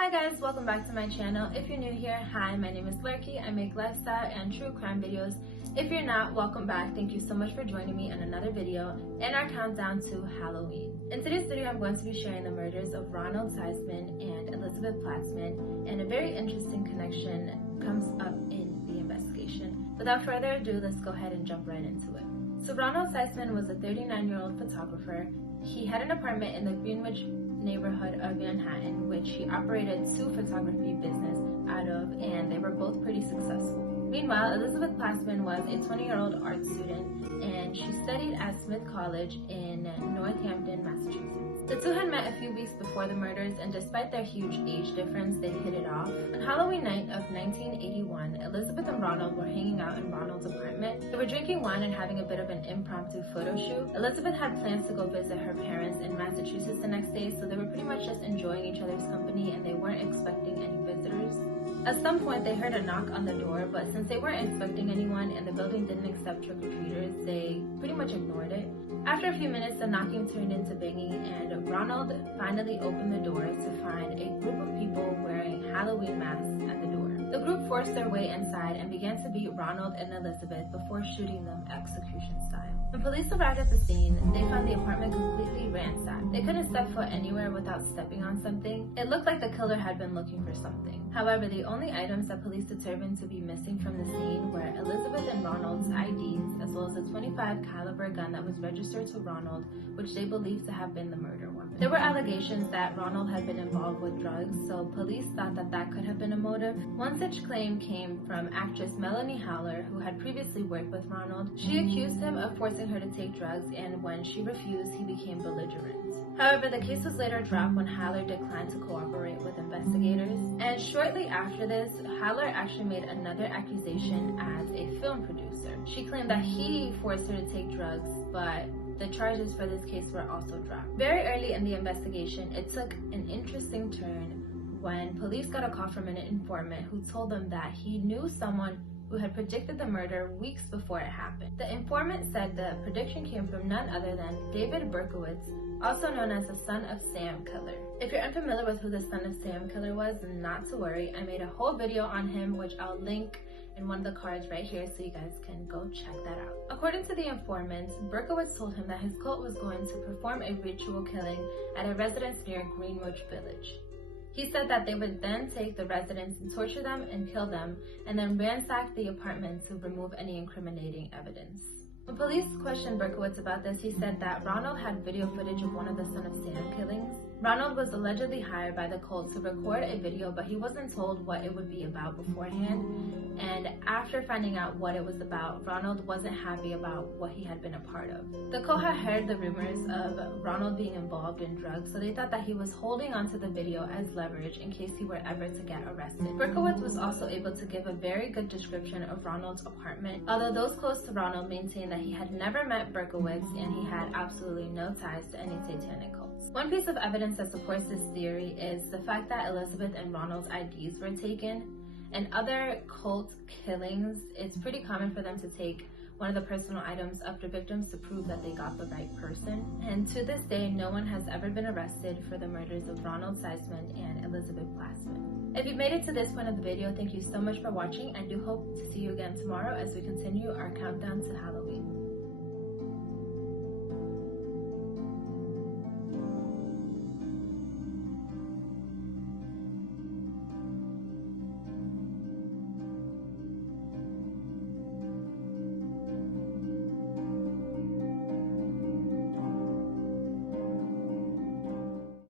Hi guys, welcome back to my channel. If you're new here, hi, my name is Larki. I make lifestyle and true crime videos. If you're not, welcome back. Thank you so much for joining me on another video in our countdown to Halloween. In today's video, I'm going to be sharing the murders of Ronald Sisman and Elizabeth Platzman, and a very interesting connection comes up in the investigation. Without further ado, let's go ahead and jump right into it. So Ronald Sisman was a 39-year-old photographer. He had an apartment in the Greenwich neighborhood of Manhattan, which he operated two photography business out of, and they were both pretty successful. Meanwhile, Elizabeth Platzman was a 20-year-old art student, and she studied at Smith College in Northampton, Massachusetts. The two had met a few weeks before the murders, and despite their huge age difference, they hit it off. On Halloween night of 1981, Elizabeth and Ronald were hanging out in Ronald's apartment. They were drinking wine and having a bit of an impromptu photo shoot. Elizabeth had plans to go visit her parents in Massachusetts the next day, so they were pretty much just enjoying each other's company and they weren't expecting any visitors. At some point, they heard a knock on the door, but since they weren't expecting anyone and the building didn't accept trick-or-treaters, they pretty much ignored it. After a few minutes, the knocking turned into banging, and Ronald finally opened the door to find a group of people wearing Halloween masks at the door. The group forced their way inside and began to beat Ronald and Elizabeth before shooting them execution style. When police arrived at the scene, they found the apartment completely ransacked. They couldn't step foot anywhere without stepping on something. It looked like the killer had been looking for something. However, the only items that police determined to be missing from the scene were Elizabeth and Ronald's IDs, as well as a .25 caliber gun that was registered to Ronald, which they believed to have been the murder weapon. There were allegations that Ronald had been involved with drugs, so police thought that that could have been a motive. One such claim came from actress Melanie Howler, who had previously worked with Ronald. She accused him of forcing her to take drugs, and when she refused, he became belligerent. However, the case was later dropped when Howler declined to cooperate with investigators. And shortly after this, Howler actually made another accusation as a film producer. She claimed that he forced her to take drugs, but the charges for this case were also dropped. Very early in the investigation, it took an interesting turn when police got a call from an informant who told them that he knew someone who had predicted the murder weeks before it happened. The informant said the prediction came from none other than David Berkowitz, also known as the son of Sam killer. If you're unfamiliar with who the son of Sam killer was, then not to worry. I made a whole video on him, which I'll link in one of the cards right here so you guys can go check that out. According to the informant, Berkowitz told him that his cult was going to perform a ritual killing at a residence near Greenwich Village. He said that they would then take the residents and torture them and kill them, and then ransack the apartment to remove any incriminating evidence. When police questioned Berkowitz about this, he said that Ronald had video footage of one of the Son of Sam killings. Ronald was allegedly hired by the cult to record a video, but he wasn't told what it would be about beforehand. And after finding out what it was about, Ronald wasn't happy about what he had been a part of. The cult had heard the rumors of Ronald being involved in drugs, so they thought that he was holding onto the video as leverage in case he were ever to get arrested. Berkowitz was also able to give a very good description of Ronald's apartment, although those close to Ronald maintained that he had never met Berkowitz and he had absolutely no ties to any satanic cults. One piece of evidence that supports this theory is the fact that Elizabeth and Ronald's IDs were taken. In other cult killings, it's pretty common for them to take one of the personal items of the victims to prove that they got the right person. And to this day, no one has ever been arrested for the murders of Ronald Sisman and Elizabeth Platzman. If you've made it to this point of the video, thank you so much for watching. I do hope to see you again tomorrow as we continue our countdown to Halloween.